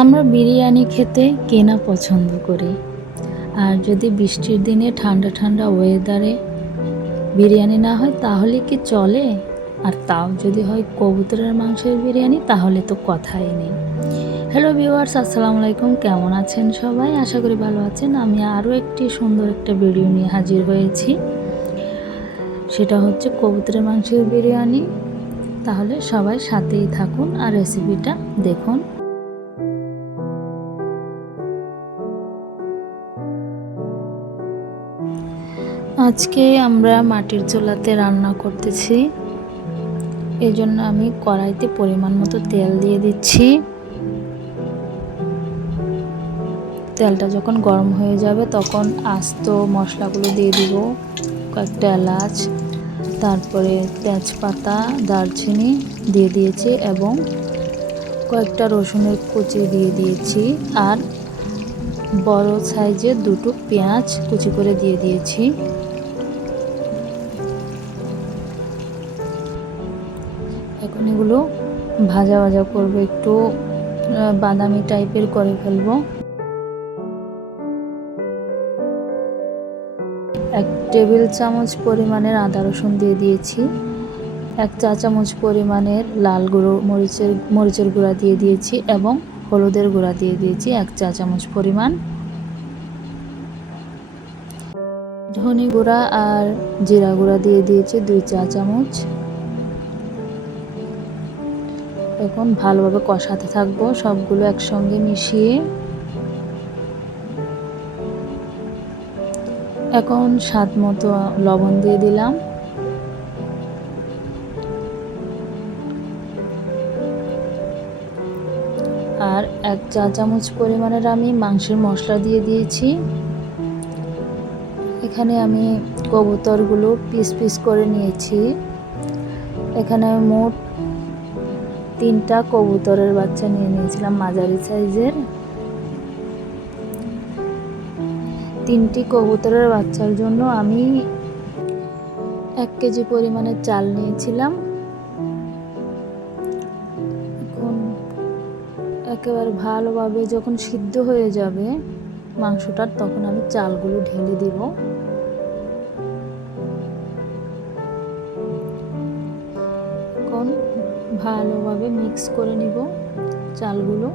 আমরা বিরিয়ানি খেতে কে না পছন্দ করি। আর যদি বৃষ্টির দিনে ঠান্ডা ঠান্ডা ওয়েদারে বিরিয়ানি না হয় তাহলে কি চলে? আর তাও যদি হয় কবুতরের মাংসের বিরিয়ানি, তাহলে তো কথাই নেই। হ্যালো ভিউয়ার্স, আসসালামু আলাইকুম। কেমন আছেন সবাই? আশা করি ভালো আছেন। আমি আরও একটি সুন্দর একটা ভিডিও নিয়ে হাজির হয়েছি। সেটা হচ্ছে কবুতরের মাংসের বিরিয়ানি। তাহলে সবাই সাথেই থাকুন আর রেসিপিটা দেখুন। আজকে আমরা মাটির চুলাতে রান্না করতেছি। এই জন্য আমি কড়াইতে পরিমাণ মতো তেল দিয়ে দিচ্ছি। তেলটা যখন গরম হয়ে যাবে তখন আস্ত মশলাগুলো দিয়ে দিব। কয়েকটা এলাচ, তারপরে তেজপাতা, দারচিনি দিয়ে দিয়েছি এবং কয়েকটা রসুনের কুচি দিয়ে দিয়েছি। আর বড় সাইজের দুটো পেঁয়াজ কুচি করে দিয়ে দিয়েছি। এখন এগুলো ভাজা ভাজা করবো, একটু বাদামি টাইপের করে ফেলবো। 1 টেবিল চামচ পরিমাণের আদা রসুন দিয়ে দিয়েছি। 1 চা চামচ পরিমাণের লাল গুঁড়ো মরিচের গুঁড়া দিয়ে দিয়েছি এবং হলুদের গুঁড়া দিয়ে দিয়েছি 1 চা চামচ পরিমাণ। ধনে গুঁড়া আর জিরা গুঁড়া দিয়ে দিয়েছি 2 চা চামচ। এখন ভালোভাবে কষাতে থাকবো সবগুলো একসঙ্গে মিশিয়ে। এখন স্বাদ মতো লবণ দিয়ে দিলাম। আর 1 চা চামচ পরিমাণের আমি মাংসের মশলা দিয়ে দিয়েছি। এখানে আমি কবুতরগুলো পিস পিস করে নিয়েছি। এখানে মোট 3টা কবুতরের বাচ্চা নিয়ে নিয়েছিলাম মাঝারি সাইজের। 3টি কবুতরের বাচ্চার জন্য আমি 1 কেজি পরিমাণের চাল নিয়েছিলাম। এখন একেবারে ভালোভাবে যখন সিদ্ধ হয়ে যাবে মাংসটার, তখন আমি চালগুলো ঢেলে দিব। এখন ভালোভাবে মিক্স করে নিব চালগুলো।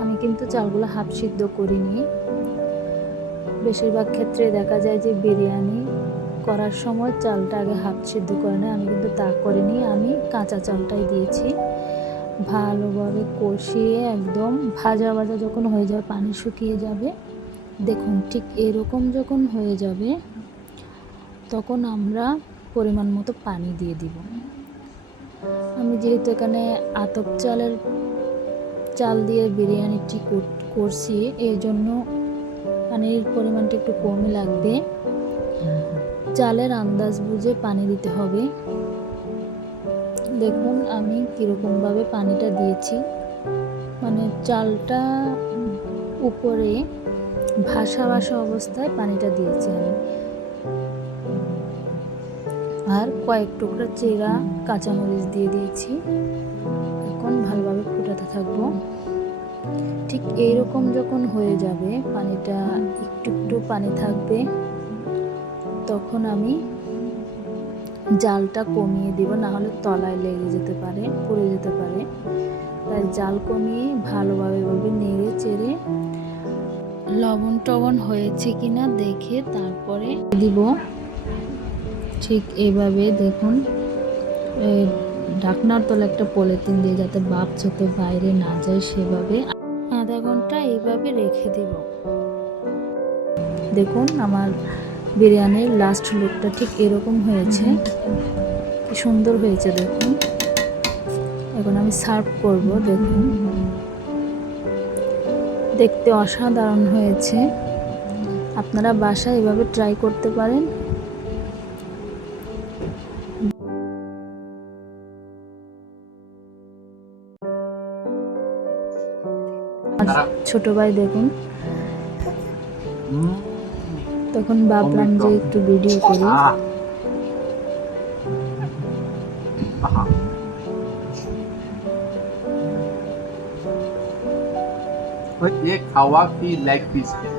আমি কিন্তু চালগুলো হাফ সিদ্ধ করিনি। বেশিরভাগ ক্ষেত্রে দেখা যায় যে বিরিয়ানি করার সময় চালটা আগে হাফ সিদ্ধ করে নেয়, আমি কিন্তু তা করিনি। আমি কাঁচা চালটাই দিয়েছি। ভালোভাবে কষিয়ে একদম ভাজা ভাজা যখন হয়ে যাবে, পানি শুকিয়ে যাবে, দেখুন ঠিক এরকম যখন হয়ে যাবে তখন আমরা পরিমাণ মতো পানি দিয়ে দিব। আমি যেহেতু এখানে আতপ চালের চাল দিয়ে বিরিয়ানিটি করছি, এই জন্য পানির পরিমাণটা একটু কমই লাগবে। চালের আন্দাজ বুঝে পানি দিতে হবে। দেখুন আমি কীরকমভাবে পানিটা দিয়েছি, মানে চালটা উপরে ভাসা ভাসা অবস্থায় পানিটা দিয়েছি আমি। আর কয়েক টুকরা চেরা কাঁচামরিচ দিয়ে দিয়েছি। এখন ভালোভাবে ফুটাতে থাকবো। ঠিক এইরকম যখন হয়ে যাবে, পানিটা একটু একটু পানি থাকবে, তখন আমি জালটা কমিয়ে দিব, না হলে তলায় লেগে যেতে পারে, পুড়ে যেতে পারে। তাই জাল কমিয়ে ভালোভাবে নেড়ে চেড়ে লবণ টবণ হয়েছে কিনা দেখে তারপরে দিব। ঠিক এইভাবে দেখুন, ঢাকনার তলে একটা পলিথিন দিয়ে যাতে ভাপ যাতে বাইরে না যায়, সেভাবে আধা ঘন্টা এইভাবে রেখে দিব। দেখুন আমার বিরিয়ানির লাস্ট লুকটা ঠিক এরকম হয়েছে, কি সুন্দর হয়েছে দেখুন। এখন আমি সার্ভ করব। দেখুন দেখতে অসাধারণ হয়েছে। আপনারা বাসায় এভাবে ট্রাই করতে পারেন। ছোট ভাই দেখুন, তখন ভাবলাম যে একটু ভিডিও করি। ये खावा की लेग पीस है।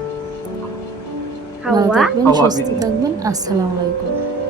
ভালো হাওয়া থাকবেন, খাওয়া সুস্থ বিরিয়ানি। থাকবেন। আসসালামু আলাইকুম।